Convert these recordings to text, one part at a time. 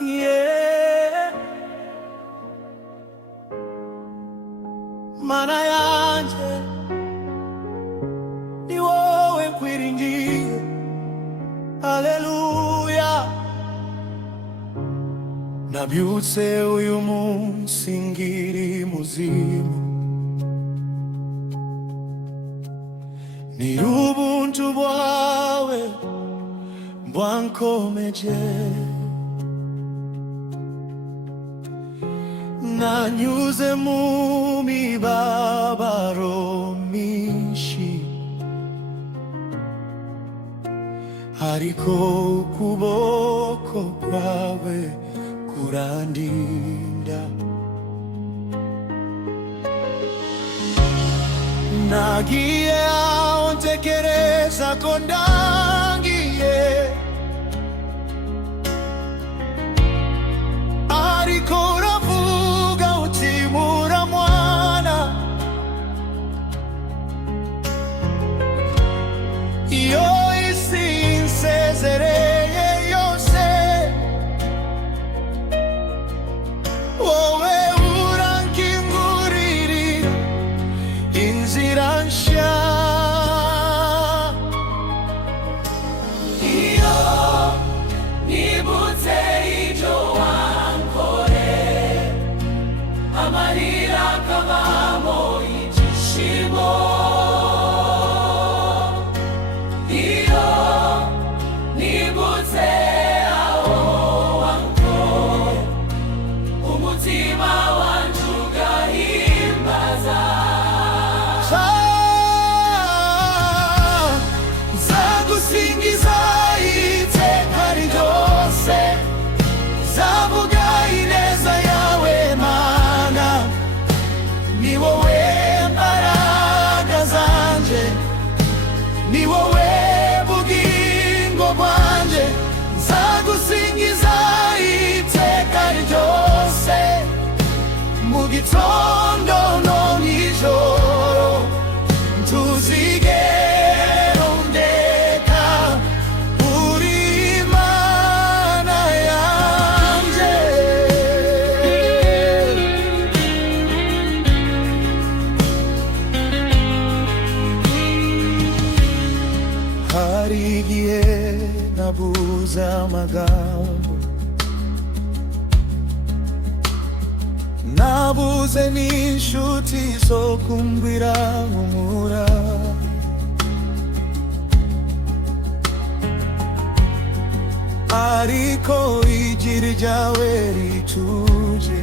Yeah. Mana yanje ni wowe nkwiringiye. Haleluya. Nabyutse uyu munsi ngiri muzima, ni ubuntu bwawe bwankomeje. Nanyuze mu mibabaro myinshi, ariko ukuboko kwawe kurandinda. Nagiye aho ntekereza ko ndangiye, ariko uravuga uti muramwana. Iyo isi insezereye yose, wowe urankingurira inzira nshya. Iyo nibutse ibyo wankoreye, amarira akavamo ibyishimo. Iyo nibutse aho wankuye, umutima wanjye ugahimbaza. Nzagusingiza iteka ryose, nzavuga ineza yawe Mana. Ni wowe mbaraga zanje, ni wowe bugingo bwanje. Nzagusingiza iteka ryose, mu gitondo no mw'ijoro. Ntuzigera undeka, uri Imana yanje. Hari igihe nabuze amagambo, nabuze n'inshuti zo kumbwira humura. Ariko ijwi ryawe rituje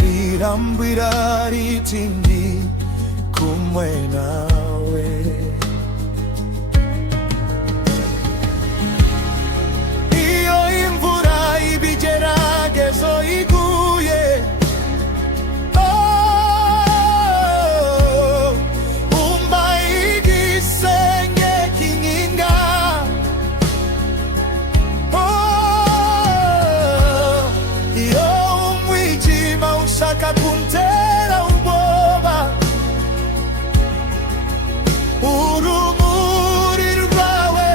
rirambwira riti ndi kumwe nawe. Iyo imvura ibigeragezo iguye, umva igisenge kinkinga. Iyo umwijima ushaka kuntera ubwoba, urumuri rwawe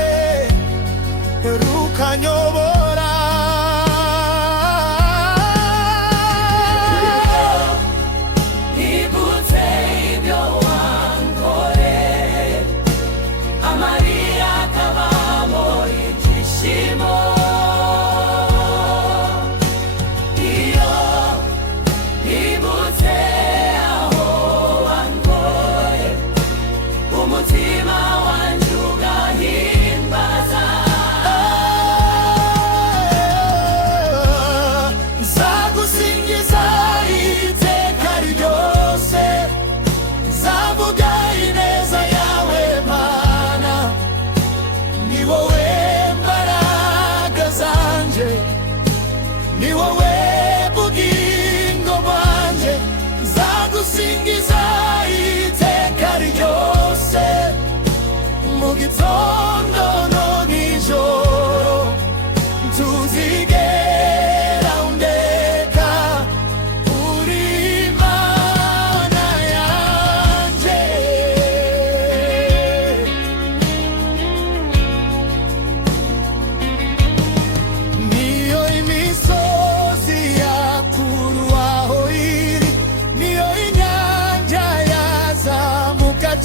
rukanyobora. Nibutse ibyo wankoreye, amarira akavamo ibyishimo. Iyo nibutse aho wankuye, umutima wanjye ugahimbaza. Nzagusingiza iteka ryose, nzavuga ineza yawe Mana. Ni wowe mbaraga zanje, ni wowe bugingo bwanje. Nzagusingiza iteka ryose, mu gitondo no mw'ijoro. Ntuzigera undeka, uri Imana yanje.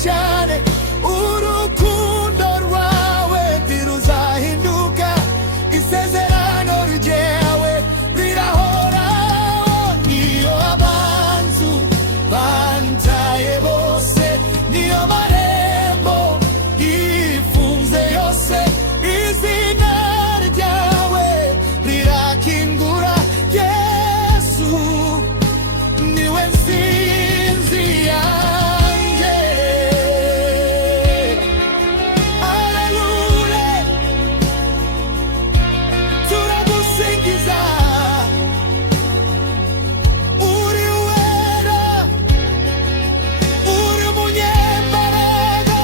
cyane, urukundo rwawe ntiruzahinduka, isezerano ryawe rirahoraho. Niyo abanzu bantaye bose, niyo marembo yifunze yose, izina ryawe rirakingura. Yesu niwe nsinzi yanjye. Haleluya, turagusingiza, uri wera, uri umunyembaraga.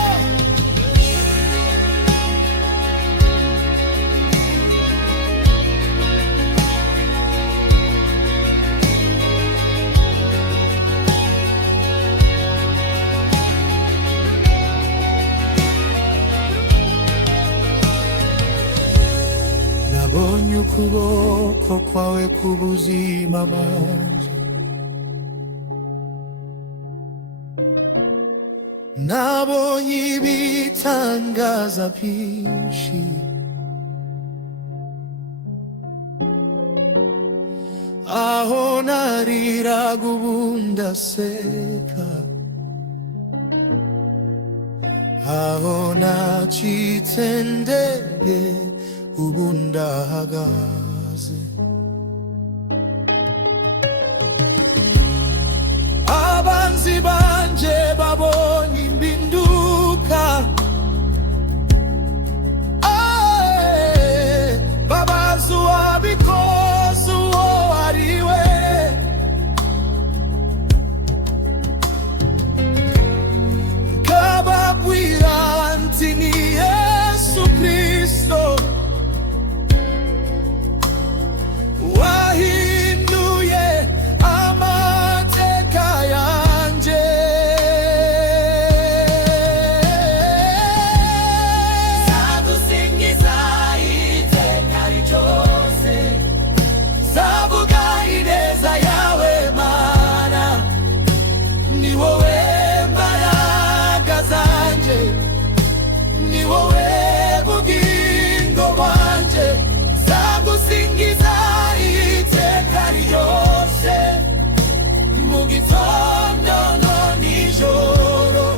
Nabonye ukuboko kwawe k'ubuzima bwanjye, nabonye ibitangaza byinshi, aho nariraga ubu ndaseka, aho nacitse intege ubu ndahaga.